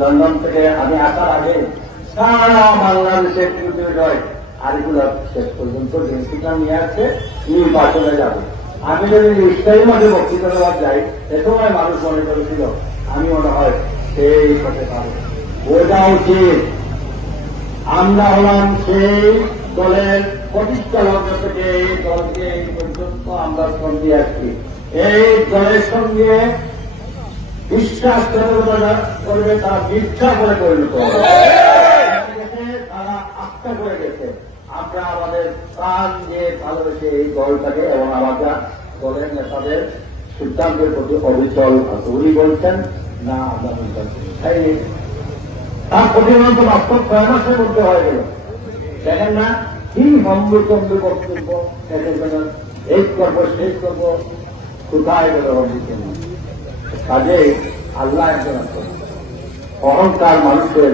London থেকে আমি আসার আগে সারা বাংলাদেশের বিরোধী আরিফুল্লাহ শেষ পর্যন্ত ডিসিশন নিয়ে আসছে নির্বাচনে যাবে। আমি যদি ইসলামী মাঠে বক্তৃতা দেওয়া যাই, এ সময় মানুষ মনে করেছিল আমি মনে হয় সেই পথে পাবো। বোঝা উচিত আমরা হলাম সেই দলের প্রতিষ্ঠা লগ্ন থেকে এই দলকে এই পর্যন্ত আমরা সঙ্গে আসছি। এই দলের সঙ্গে বিশ্বাস করবে, তারা মিথ্যা করে পরিণত হবে, তারা আস্থা করে গেছে। আমরা আমাদের প্রাণ দিয়ে ভালোবেসে এই দলটাকে এবং আমাদের দলের নেতাদের সিদ্ধান্তের প্রতি অবিচল উনি বলছেন না আমরা তার প্রতিনিয়ত বাস্তব 6 মাসের মধ্যে হয়ে গেল। দেখেন না কি হম্বুকম্বু বক্তব্য, এই করবো শেষ করবো, কোথায় গেল কাজে আল্লাহ একজন অহংকার মানুষের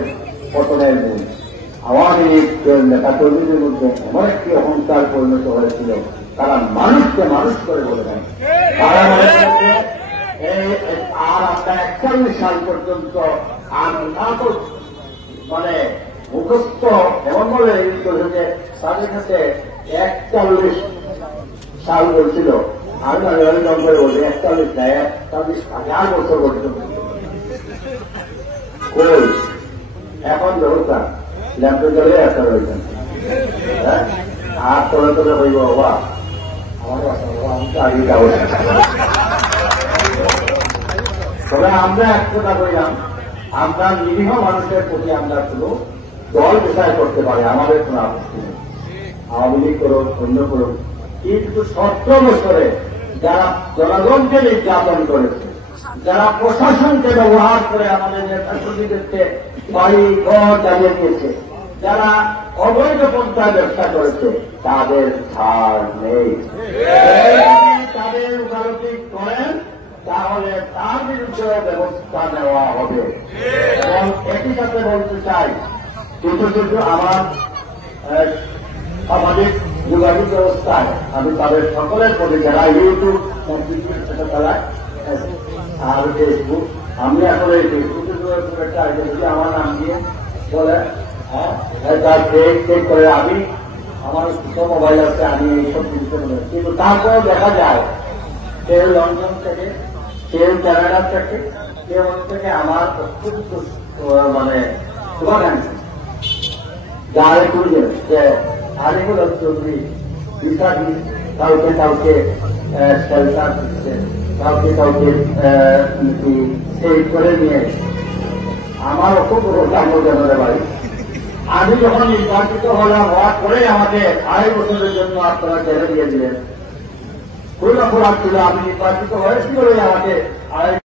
পতনের মূল। আওয়ামী লীগ নেতা কর্মীদের মধ্যে এমন একটি অহংকার পরিণত হয়েছিল, তারা মানুষকে মানুষ করে বলে দেন। তারা মনে করেছে আর আমরা 41 সাল পর্যন্ত মানে মুখস্থ এমন বলে যে তাদের কাছে 41 সাল বলছিল। আমি অভিযোগ করে বলি 41 না 41,000 বছর পর্যন্ত কই এখন ব্যবস্থা ল্যাপটপ চলে একটা রয়েছেন। হ্যাঁ আর তোলে তোলে হইব বাবা আমার আমি যাবো। তবে আমরা এক কথা কইলাম, আমরা নিরীহ মানুষের প্রতি আমরা কোনো দল বিচার করতে পারি, আমাদের কোনো আপত্তি নেই। আওয়ামী লীগ করুক, অন্য করুক, কিন্তু 17 বছরে যারা জনগণকে নির্যাতন করেছে, যারা প্রশাসনকে ব্যবহার করে আমাদের নেতাকর্মীদেরকে বাড়ি ঘর জ্বালিয়ে দিয়েছে, যারা অবৈধ পন্থায় ব্যবসা করেছে, তাদের ছাড় নেই। তাদের উকালতি করেন তাহলে তার বিরুদ্ধে ব্যবস্থা নেওয়া হবে। এবং একই সাথে বলতে চাই, কিন্তু আমার সামাজিক যোগাযোগ ব্যবস্থায় আমি তাদের সকলের প্রতি যারা ইউটিউব চালায় আর ফেসবুক, আমি আসলে ফেসবুকের আমার নাম দিয়ে বলে তার চেক করে আমি আমার মোবাইল আছে, আমি এইসব জিনিস কিন্তু তারপরে দেখা যায় কেউ লন্ডন থেকে, কেউ কানাডা থেকে, কেউ থেকে আমার অত্যন্ত মানে শুভাকাঙ্ক্ষী যারা খুঁজে যে আরিফুল চৌধুরী ভিসা কাউকে কাউকে শেল্টার দিচ্ছে, কাউকে কাউকে সেভ করে নিয়ে আমার খুব জন্মজনের বাড়ি। আমি যখন নির্বাচিত হওয়ার পরে আমাকে 2.5 বছরের জন্য আপনারা ছেড়ে দিয়ে দিলেন। খুব অপরাধ ছিল, আমি নির্বাচিত হয়েছি বলে আমাকে